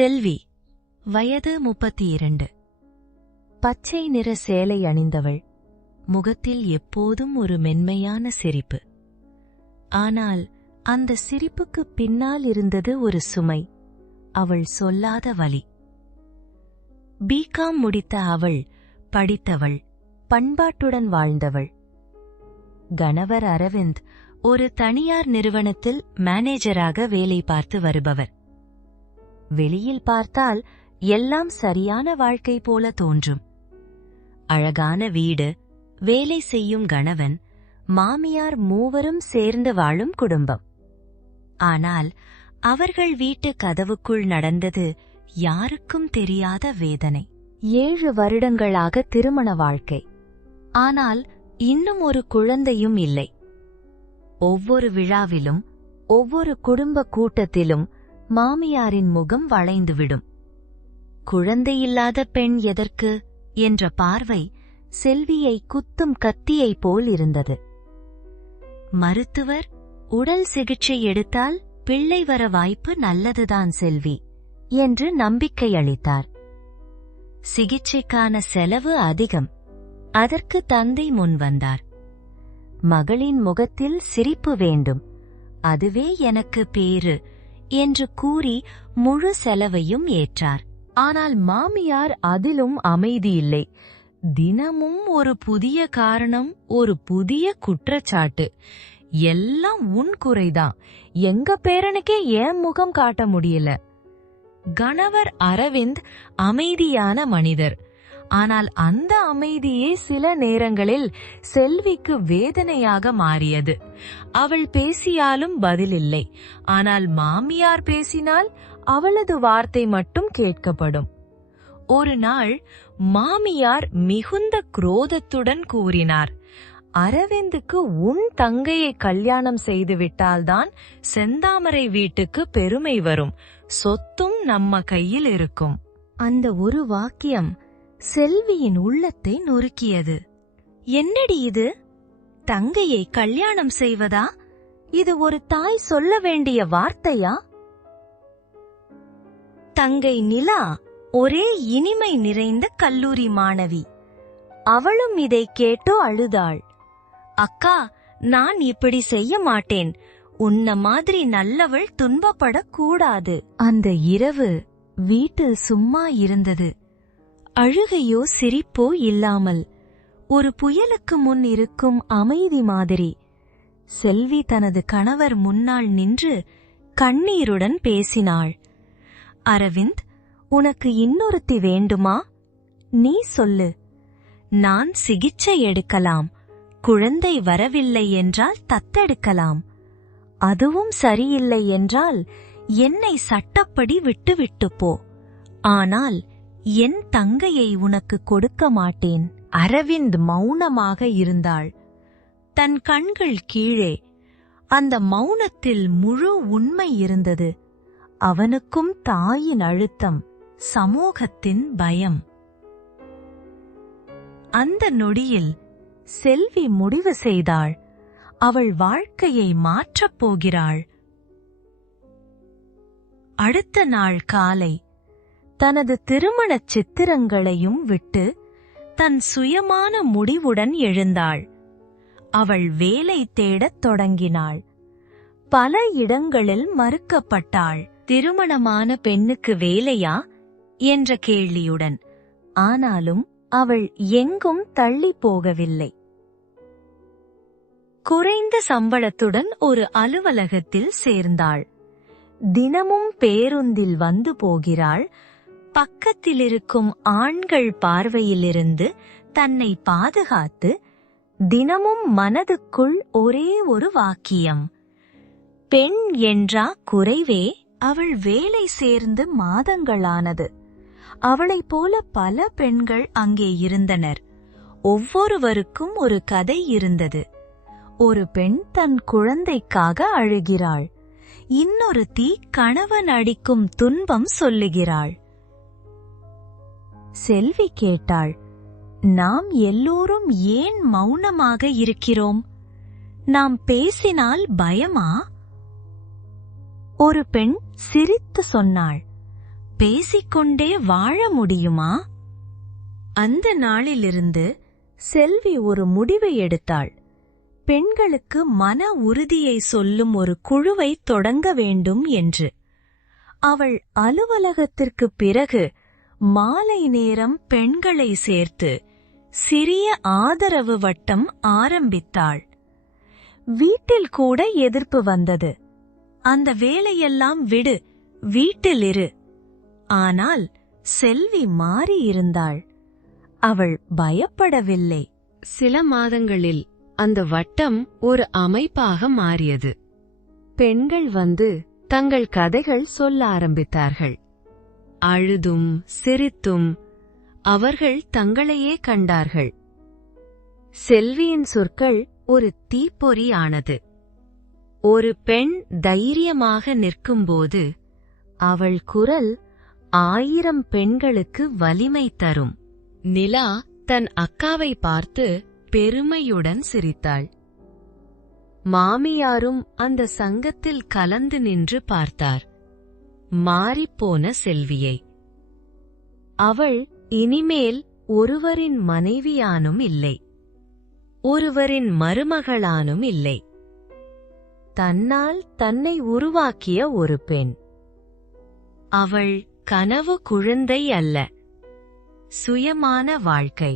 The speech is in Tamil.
செல்வி, வயது 32. பச்சை நிற சேலை அணிந்தவள். முகத்தில் எப்போதும் ஒரு மென்மையான சிரிப்பு. ஆனால் அந்த சிரிப்புக்கு பின்னால் இருந்தது ஒரு சுமை, அவள் சொல்லாத வலி. பிகாம் முடித்த அவள் படித்தவள், பண்பாட்டுடன் வாழ்ந்தவள். கணவர் அரவிந்த் ஒரு தனியார் நிறுவனத்தில் மேனேஜராக வேலை பார்த்து வருபவர். வெளியில் பார்த்தால் எல்லாம் சரியான வாழ்க்கை போல தோன்றும். அழகான வீடு, வேலை செய்யும் கணவன், மாமியார், மூவரும் சேர்ந்து வாழும் குடும்பம். ஆனால் அவர்கள் வீட்டு கதவுக்குள் நடந்தது யாருக்கும் தெரியாத வேதனை. 7 வருடங்களாக திருமண வாழ்க்கை. ஆனால் இன்னும் ஒரு குழந்தையும் இல்லை. ஒவ்வொரு விழாவிலும், ஒவ்வொரு குடும்ப கூட்டத்திலும் மாமியாரின் முகம் வளைந்துவிடும். குழந்தையில்லாத பெண் எதற்கு என்ற பார்வை செல்வியை குத்தும் கத்தியைப் போல் இருந்தது. மருத்துவர், உடல் சிகிச்சை எடுத்தால் பிள்ளை வர வாய்ப்பு நல்லதுதான் செல்வி என்று நம்பிக்கை அளித்தார். சிகிச்சைக்கான செலவு அதிகம். அதற்கு தந்தை முன்வந்தார். மகளின் முகத்தில் சிரிப்பு வேண்டும், அதுவே எனக்கு பேறு என்று கூறி முழு செலவையும் ஏற்றார். ஆனால் மாமியார் அதிலும் அமைதியில்லை. தினமும் ஒரு புதிய காரணம், ஒரு புதிய குற்றச்சாட்டு. எல்லாம் உன் குறைதான், எங்க பேரனுக்கே ஏன் முகம் காட்ட முடியல. கணவர் அரவிந்த் அமைதியான மனிதர். ஆனால் அந்த அமைதியே சில நேரங்களில் செல்விக்கு வேதனையாக மாறியது. அவள் பேசியாலும் பதிலில்லை. ஆனால் மாமியார் பேசினால் அவளது வார்த்தை மட்டும் கேட்கப்படும். ஒரு நாள் மாமியார் மிகுந்த குரோதத்துடன் கூறினார், அரவிந்துக்கு உன் தங்கையை கல்யாணம் செய்துவிட்டால்தான் செந்தாமரை வீட்டுக்கு பெருமை வரும், சொத்தும் நம்ம கையில் இருக்கும். அந்த ஒரு வாக்கியம் செல்வியின் உள்ளத்தை நொறுக்கியது. என்னடி இது? தங்கையை கல்யாணம் செய்வதா? இது ஒரு தாய் சொல்ல வேண்டிய வார்த்தையா? தங்கை நிலா ஒரே இனிமை நிறைந்த கல்லூரி மாணவி. அவளும் இதை கேட்டோ அழுதாள். அக்கா, நான் இப்படி செய்ய மாட்டேன். உன்ன மாதிரி நல்லவள் துன்பப்படக்கூடாது. அந்த இரவு வீட்டில் சும்மா இருந்தது. அழுகையோ சிரிப்போ இல்லாமல், ஒரு புயலுக்கு முன் இருக்கும் அமைதி மாதிரி. செல்வி தனது கணவர் முன்னால் நின்று கண்ணீருடன் பேசினாள். அரவிந்த், உனக்கு இன்னொருத்தி வேண்டுமா? நீ சொல்லு. நான் சிகிச்சை எடுக்கலாம். குழந்தை வரவில்லை என்றால் தத்தெடுக்கலாம். அதுவும் சரியில்லை என்றால் என்னை சட்டப்படி விட்டுவிட்டு போ. ஆனால் என் தங்கையை உனக்கு கொடுக்க மாட்டேன். அரவிந்த் மௌனமாக இருந்தாள். தன் கண்கள் கீழே. அந்த மௌனத்தில் முழு உண்மை இருந்தது. அவனுக்கும் தாயின் அழுத்தம், சமூகத்தின் பயம். அந்த நொடியில் செல்வி முடிவு செய்தாள். அவள் வாழ்க்கையை மாற்றப் போகிறாள். அடுத்த நாள் காலை தனது திருமணச் சித்திரங்களையும் விட்டு தன் சுயமான முடிவுடன் எழுந்தாள். அவள் வேலை தேடத் தொடங்கினாள். பல இடங்களில் மறுக்கப்பட்டாள். திருமணமான பெண்ணுக்கு வேலையா என்ற கேள்வியுடன். ஆனாலும் அவள் எங்கும் தள்ளி போகவில்லை. குறைந்த சம்பளத்துடன் ஒரு அலுவலகத்தில் சேர்ந்தாள். தினமும் பேருந்தில் வந்து போகிறாள். பக்கத்திலிருக்கும் ஆண்கள் பார்வையிலிருந்து தன்னை பாதுகாத்து தினமும் மனதுக்குள் ஒரே ஒரு வாக்கியம், பெண் என்றா குறைவே. அவள் வேலை சேர்ந்து மாதங்களானது. அவளைப் போல பல பெண்கள் அங்கே இருந்தனர். ஒவ்வொருவருக்கும் ஒரு கதை இருந்தது. ஒரு பெண் தன் குழந்தைக்காக அழுகிறாள். இன்னொருத்தி கணவன் அடிக்கும் துன்பம் சொல்லுகிறாள். செல்வி கேட்டாள், நாம் எல்லோரும் ஏன் மௌனமாக இருக்கிறோம்? நாம் பேசினால் பயமா? ஒரு பெண் சிரித்து சொன்னாள், பேசிக்கொண்டே வாழ முடியுமா? அந்த நாளிலிருந்து செல்வி ஒரு முடிவை எடுத்தாள். பெண்களுக்கு மன உறுதியை சொல்லும் ஒரு குழுவை தொடங்க வேண்டும் என்று. அவள் அலுவலகத்திற்குப் பிறகு மாலை நேரம் பெண்களை சேர்த்து சிறிய ஆதரவு வட்டம் ஆரம்பித்தாள். வீட்டில் கூட எதிர்ப்பு வந்தது. அந்த வேலையெல்லாம் விடு, வீட்டிலிரு. ஆனால் செல்வி மாறியிருந்தாள். அவள் பயப்படவில்லை. சில மாதங்களில் அந்த வட்டம் ஒரு அமைப்பாக மாறியது. பெண்கள் வந்து தங்கள் கதைகள் சொல்ல ஆரம்பித்தார்கள். அழுதும் சிரித்தும் அவர்கள் தங்களையே கண்டார்கள். செல்வியின் சொற்கள் ஒரு தீப்பொறி ஆனது. ஒரு பெண் தைரியமாக நிற்கும்போது அவள் குரல் 1000 பெண்களுக்கு வலிமை தரும். நிலா தன் அக்காவை பார்த்து பெருமையுடன் சிரித்தாள். மாமியாரும் அந்த சங்கத்தில் கலந்து நின்று பார்த்தார் மாறிப்போன செல்வியை. அவள் இனிமேல் ஒருவரின் மனைவியானும் இல்லை, ஒருவரின் மருமகளானும் இல்லை. தன்னால் தன்னை உருவாக்கிய ஒரு பெண். அவள் கனவு குழந்தை அல்ல, சுயமான வாழ்க்கை.